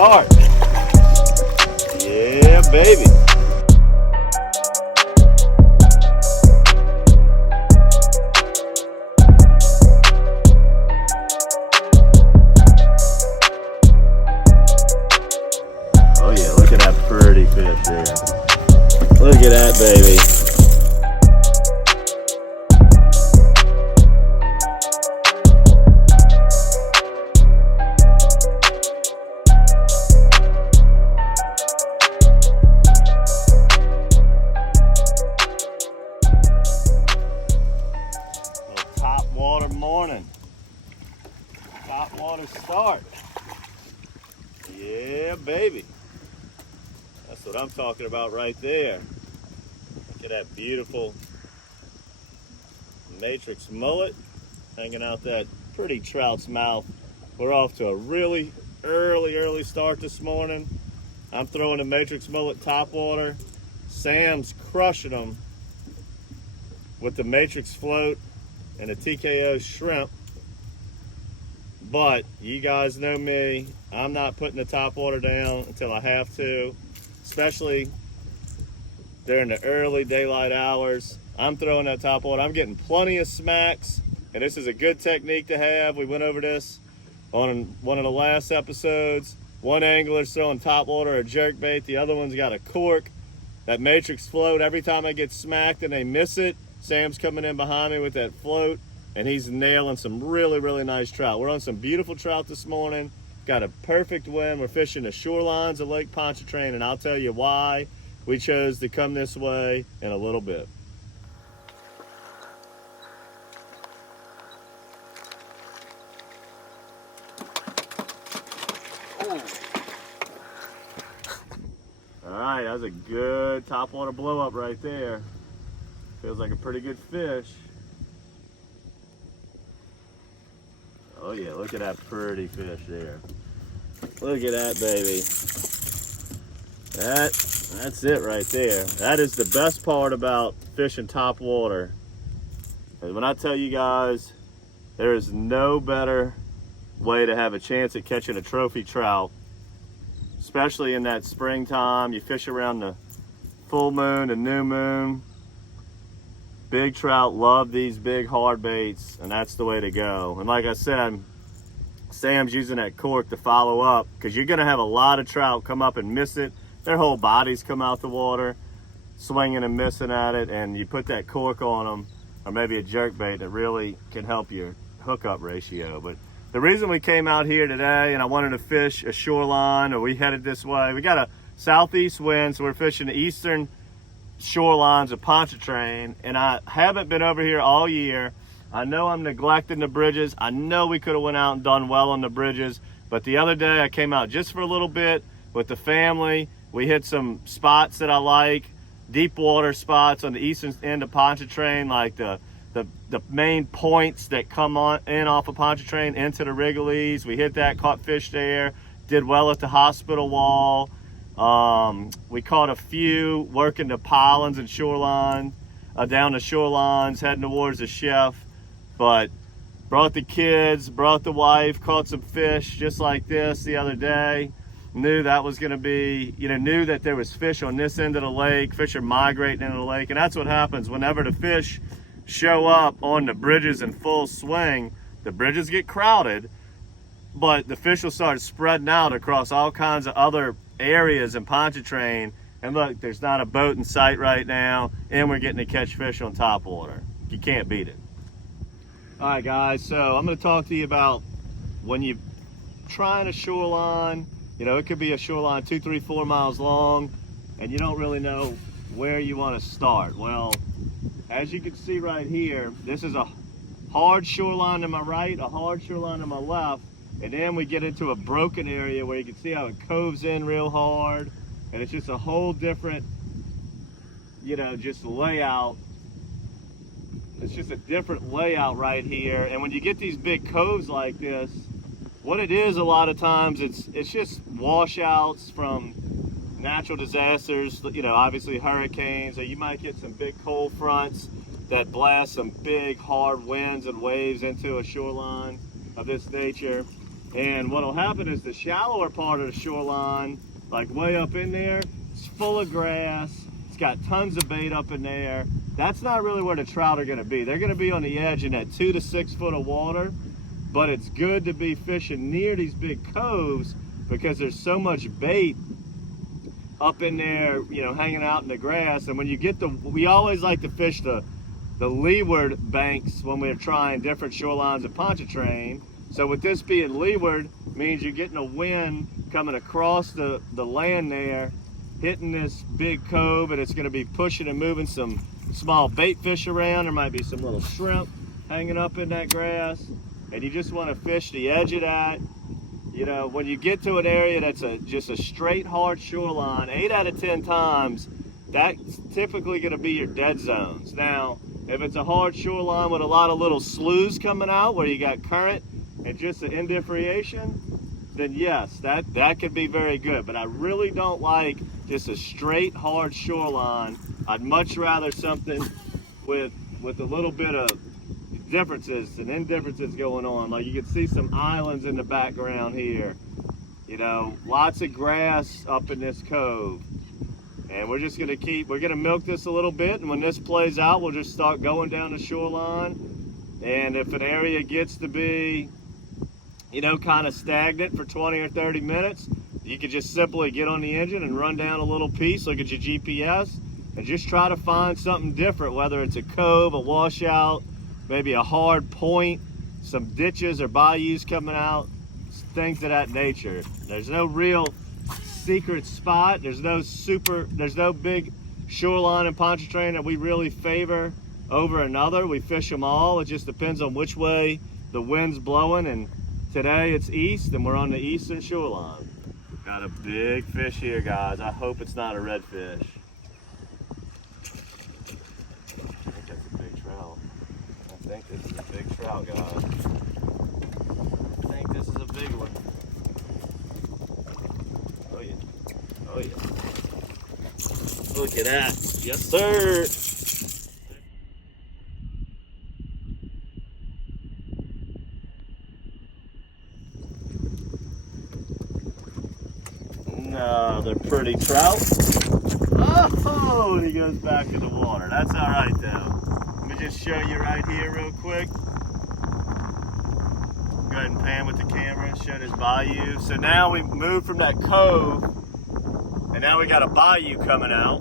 start. Yeah, baby. Oh yeah, look at that pretty fish there. Look at that, baby. Top water morning. Top water start. Yeah, baby. That's what I'm talking about right there. Look at that beautiful matrix mullet hanging out that pretty trout's mouth. We're off to a really early start this morning. I'm throwing a matrix mullet top water. Sam's crushing them with the matrix float and the TKO shrimp. But you guys know me, I'm not putting the top water down until I have to, especially during the early daylight hours. I'm throwing that top water. I'm getting plenty of smacks, and this is a good technique to have. We went over this on one of the last episodes. One angler's throwing top water or jerkbait, the other one's got a cork. That matrix float, every time I get smacked and they miss it, Sam's coming in behind me with that float, and he's nailing some really nice trout. We're on some beautiful trout this morning. Got a perfect wind. We're fishing the shorelines of Lake Pontchartrain, and I'll tell you why we chose to come this way in a little bit. All right, that was a good topwater blow up right there. Feels like a pretty good fish. Oh yeah, look at that pretty fish there. Look at that, baby. That's it right there. That is the best part about fishing top water. And when I tell you guys, there is no better way to have a chance at catching a trophy trout, especially in that springtime. You fish around the full moon and new moon. Big trout love these big hard baits, and that's the way to go. And like I said, Sam's using that cork to follow up, because you're gonna have a lot of trout come up and miss it. Their whole bodies come out the water, swinging and missing at it, and you put that cork on them, or maybe a jerkbait, that really can help your hookup ratio. But the reason we came out here today, and I wanted to fish a shoreline, or we headed this way, we got a southeast wind, so we're fishing the eastern shorelines of Pontchartrain, and I haven't been over here all year. I know I'm neglecting the bridges. I know we could have went out and done well on the bridges, but the other day I came out just for a little bit with the family. We hit some spots that I like, deep water spots on the eastern end of Pontchartrain, like the main points that come on in off of Pontchartrain into the Wrigley's. We hit that, caught fish there, did well at the hospital wall. We caught a few working the pilings and shoreline, down the shorelines, heading towards the chef. But brought the kids, brought the wife, caught some fish just like this the other day. Knew that was going to be, knew that there was fish on this end of the lake. Fish are migrating into the lake, and that's what happens whenever the fish show up on the bridges in full swing. The bridges get crowded, but the fish will start spreading out across all kinds of other areas in Pontchartrain. And look, there's not a boat in sight right now, and we're getting to catch fish on top water. You can't beat it. All right, guys, so I'm going to talk to you about when you're trying a shoreline. It could be a shoreline 2, 3, 4 miles long, and you don't really know where you want to start. Well, as you can see right here, this is a hard shoreline to my right, a hard shoreline to my left, and then we get into a broken area where you can see how it coves in real hard, and it's just a whole different, just layout. It's just a different layout right here. And when you get these big coves like this, what it is a lot of times, it's just washouts from natural disasters, obviously hurricanes, or you might get some big cold fronts that blast some big hard winds and waves into a shoreline of this nature. And what'll happen is the shallower part of the shoreline, like way up in there, it's full of grass. It's got tons of bait up in there. That's not really where the trout are gonna be. They're gonna be on the edge in that 2 to 6 foot of water, but it's good to be fishing near these big coves because there's so much bait up in there, you know, hanging out in the grass. And when you get we always like to fish the leeward banks when we're trying different shorelines at Pontchartrain. So with this being leeward, means you're getting a wind coming across the land there, hitting this big cove, and it's gonna be pushing and moving some small bait fish around. There might be some little shrimp hanging up in that grass, and you just wanna fish the edge of that. You know, when you get to an area that's just a straight, hard shoreline, 8 out of 10 times, that's typically gonna be your dead zones. Now, if it's a hard shoreline with a lot of little sloughs coming out where you got current and just an indifferentiation, then yes, that could be very good. But I really don't like just a straight, hard shoreline. I'd much rather something with a little bit of differences and indifferences going on. Like you can see some islands in the background here. You know, lots of grass up in this cove. And we're just gonna we're gonna milk this a little bit, and when this plays out, we'll just start going down the shoreline. And if an area gets to be, you know, kind of stagnant for 20 or 30 minutes, you could just simply get on the engine and run down a little piece, look at your GPS, and just try to find something different, whether it's a cove, a washout, maybe a hard point, some ditches or bayous coming out, things of that nature. There's no real secret spot. There's no big shoreline in Pontchartrain that we really favor over another. We fish them all. It just depends on which way the wind's blowing, and today it's east and we're on the eastern shoreline. Got a big fish here, guys. I hope it's not a redfish. I think that's a big trout. I think this is a big trout, guys. I think this is a big one. Oh yeah. Oh yeah. Look at that. Yes, sir. Another pretty trout. Oh, and he goes back in the water. That's all right though. Let me just show you right here real quick. Go ahead and pan with the camera, show this bayou. So now we moved from that cove, and now we got a bayou coming out.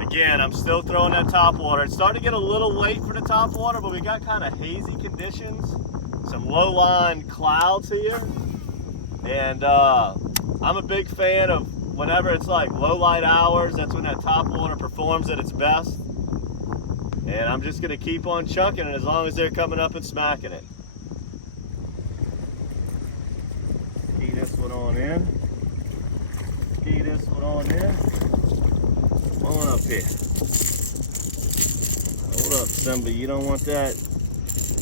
Again, I'm still throwing that top water. It's starting to get a little late for the top water, but we got kind of hazy conditions, some low-lying clouds here. And I'm a big fan of whenever it's like low light hours, that's when that top water performs at its best. And I'm just gonna keep on chucking it as long as they're coming up and smacking it. Ski this one on in. Ski this one on in. Come on up here. Hold up, Simba. You don't want that.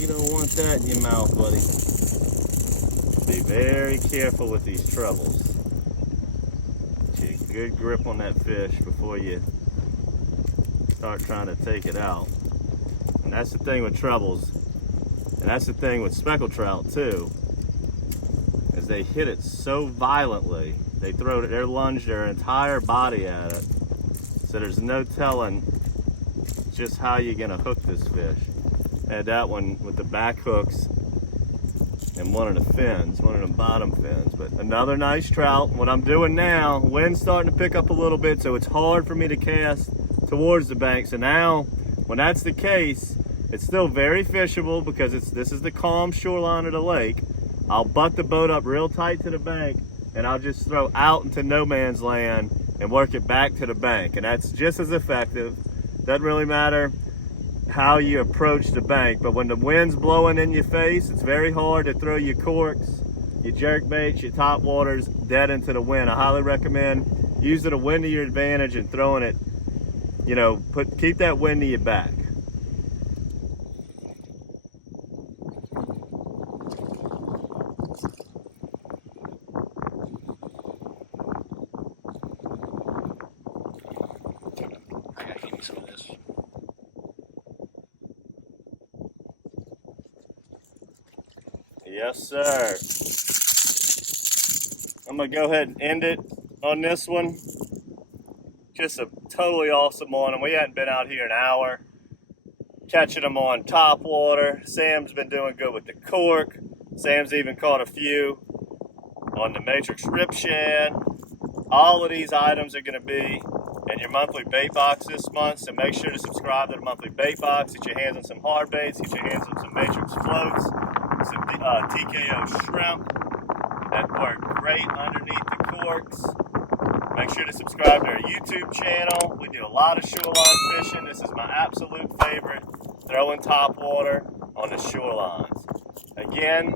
You don't want that in your mouth, buddy. Be very careful with these trebles. Get a good grip on that fish before you start trying to take it out. And that's the thing with trebles, and that's the thing with speckled trout too, is they hit it so violently. They lunge their entire body at it. So there's no telling just how you're gonna hook this fish. I had that one with the back hooks and one of the fins, one of the bottom fins. But another nice trout. What I'm doing now, wind's starting to pick up a little bit, so it's hard for me to cast towards the bank. So now, when that's the case, it's still very fishable because this is the calm shoreline of the lake. I'll butt the boat up real tight to the bank, and I'll just throw out into no man's land and work it back to the bank. And that's just as effective. Doesn't really matter how you approach the bank, but when the wind's blowing in your face, it's very hard to throw your corks, your jerk baits, your top waters dead into the wind. I highly recommend using the wind to your advantage and throwing it, you know, keep that wind to your back. I gotta give me some of this. Yes, sir. I'm going to go ahead and end it on this one. Just a totally awesome morning. We hadn't been out here an hour. Catching them on top water. Sam's been doing good with the cork. Sam's even caught a few on the Matrix Rip Shad. All of these items are going to be in your monthly bait box this month, so make sure to subscribe to the monthly bait box. Get your hands on some hard baits, get your hands on some Matrix floats, some TKO shrimp that work great underneath the corks. Make sure to subscribe to our YouTube channel. We do a lot of shoreline fishing. This is my absolute favorite, throwing top water on the shorelines. Again,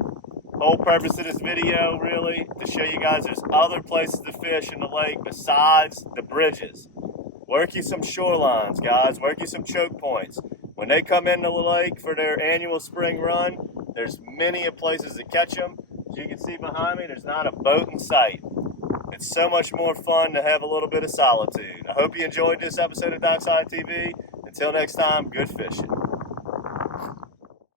whole purpose of this video really to show you guys there's other places to fish in the lake besides the bridges. Work you some shorelines, guys. Work you some choke points. When they come into the lake for their annual spring run, there's many places to catch them. As you can see behind me, there's not a boat in sight. It's so much more fun to have a little bit of solitude. I hope you enjoyed this episode of DockSide TV. Until next time, good fishing.